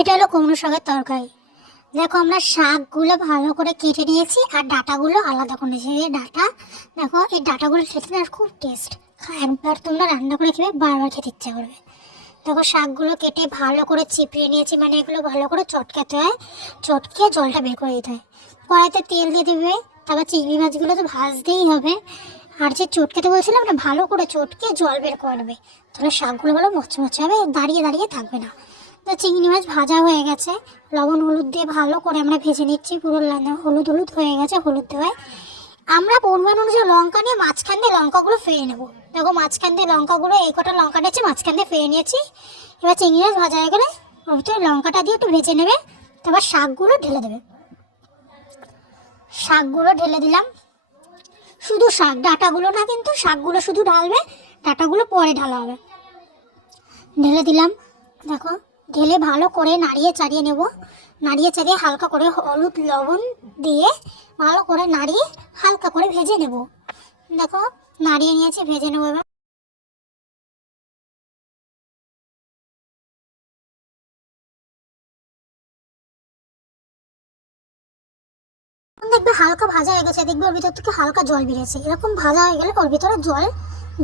এটা হলো কুমড়ো শাকের তরকারি। দেখো আমরা শাকগুলো ভালো করে কেটে নিয়েছি আর ডাঁটাগুলো আলাদা করে নিয়েছি। এই ডাঁটা দেখো, এই ডাঁটাগুলো খেতে না খুব টেস্ট। একবার তোমরা রান্না করে খেবে বারবার খেতে ইচ্ছা করবে। দেখো শাকগুলো কেটে ভালো করে চিপিয়ে নিয়েছি, মানে এগুলো ভালো করে চটকাতে হয়, চটকে জলটা বের করে দিতে হয়। কড়াইতে তেল দিয়ে দেবে, তারপর চিংড়ি মাছগুলো তো ভাজতেই হবে। আর যে চটকাতে বলছিলাম না, ভালো করে চটকে জল বের করবে, তাহলে শাকগুলো ভালো মচমচে হবে, দাঁড়িয়ে দাঁড়িয়ে থাকবে না। তো চিংড়ি মাছ ভাজা হয়ে গেছে, লবণ হলুদ দিয়ে ভালো করে আমরা ভেজে নিচ্ছি। পুরো হলুদ হলুদ হয়ে গেছে, হলুদ দেওয়ায় আমরা পরিমাণ অনুযায়ী লঙ্কা নিয়ে মাঝখান দিয়ে লঙ্কাগুলো ফেলে নেবো। দেখো মাঝখান দিয়ে লঙ্কাগুলো, এই কটা লঙ্কা নিয়েছি, মাঝখান দিয়ে ফেলে নিয়েছি। এবার চিংড়ি মাছ ভাজা হয়ে গেলে ওর ভিতরে লঙ্কাটা দিয়ে একটু ভেজে নেবে, তারপর শাকগুলো ঢেলে দেবে। শাকগুলো ঢেলে দিলাম, শুধু শাক, ডাঁটাগুলো না কিন্তু, শাকগুলো শুধু ঢালবে, ডাঁটাগুলো পরে ঢালা হবে। ঢেলে দিলাম। দেখো ঢেলে ভালো করে নাড়িয়ে চাড়িয়ে নেব, নাড়িয়ে চাড়িয়ে হালকা করে হলুদ লবণ দিয়ে ভালো করে নাড়িয়ে হালকা করে ভেজে নেব। দেখো নাড়িয়ে নিয়েছি, ভেজে নেবো এবার। দেখবে হালকা ভাজা হয়ে গেছে, দেখবে ওর ভিতর থেকে হালকা জল বেরিয়েছে। এরকম ভাজা হয়ে গেলে ওর ভিতরে জল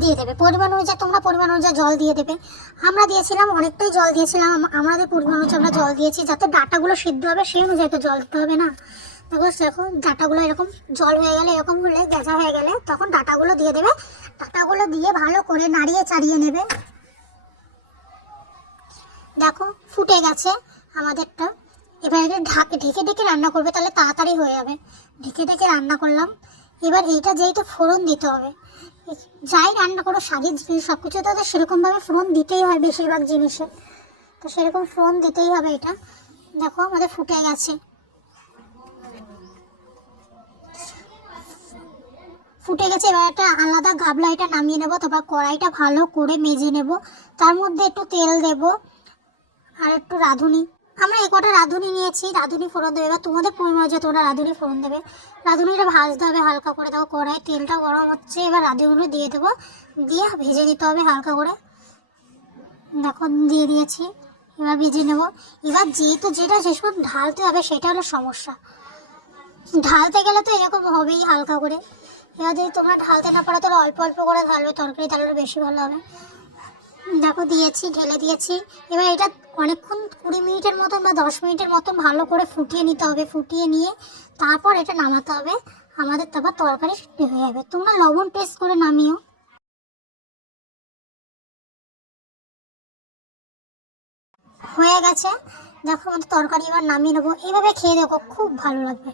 দিয়ে দেবে, পরিমাণ অনুযায়ী, তোমরা পরিমাণ অনুযায়ী জল দিয়ে দেবে। আমরা দিয়েছিলাম অনেকটাই জল দিয়েছিলাম, আমাদের পরিমাণ অনুযায়ী আমরা জল দিয়েছি, যাতে ডাঁটাগুলো সিদ্ধ হবে সেই অনুযায়ী তো জল দিতে হবে না। দেখো সেরকম ডাঁটাগুলো এরকম জল হয়ে গেলে, এরকম হলে গেজা হয়ে গেলে তখন ডাঁটাগুলো দিয়ে দেবে। ডাঁটাগুলো দিয়ে ভালো করে নাড়িয়ে চাড়িয়ে নেবে। দেখো ফুটে গেছে আমাদেরটা। এবার এটা ঢেকে ঢেকে রান্না করবে, তাহলে তাড়াতাড়ি হয়ে যাবে। ঢেকে ঢেকে রান্না করলাম। এবার এইটা যেহেতু ফোড়ন দিতে হবে, যাই রান্না করো শাকের জিনিস সব কিছু তো সেরকমভাবে ফোড়ন দিতেই হয় বেশিরভাগ জিনিসে, তো সেরকম ফোড়ন দিতেই হবে এটা। দেখো আমাদের ফুটে গেছে, ফুটে গেছে। এবার একটা আলাদা গাবলা এটা নামিয়ে নেবো, তারপর কড়াইটা ভালো করে মেজে নেব, তার মধ্যে একটু তেল দেব আর একটু রাঁধুনি। আমরা এই কটা রাঁধুনি নিয়েছি, রাঁধুনি ফোড়ন দেবে। এবার তোমাদের পরিমাণ যে তোমরা রাঁধুনি ফোড়ন দেবে, রাঁধুনিটা ভাজতে হবে হালকা করে। দেখো কড়াই তেলটা গরম হচ্ছে, এবার রাঁধুনি দিয়ে দেবো, দিয়ে ভেজে নিতে হবে হালকা করে। দেখো দিয়ে দিয়েছি, এবার ভেজে নেব। এবার যেহেতু যেটা শেষ করে ঢালতে হবে সেটা হলো সমস্যা, ঢালতে গেলে তো এরকম হবেই হালকা করে। এবার যদি তোমরা ঢালতে না পারো তাহলে অল্প অল্প করে ঢালবে তরকারি, তাহলে বেশি ভালো হবে। দেখো দিয়েছি, ঢেলে দিয়েছি। এবার এটা অনেকক্ষণ 20 মিনিটের মতন বা 10 মিনিটের মতন ভালো করে ফুটিয়ে নিতে হবে। ফুটিয়ে নিয়ে তারপর এটা নামাতে হবে, আমাদের তারপর তরকারি হয়ে যাবে। তোমরা লবণ টেস্ট করে নামিও। হয়ে গেছে, দেখো আমাদের তরকারি এবার নামিয়ে নেবো। এইভাবে খেয়ে দেখো, খুব ভালো লাগবে।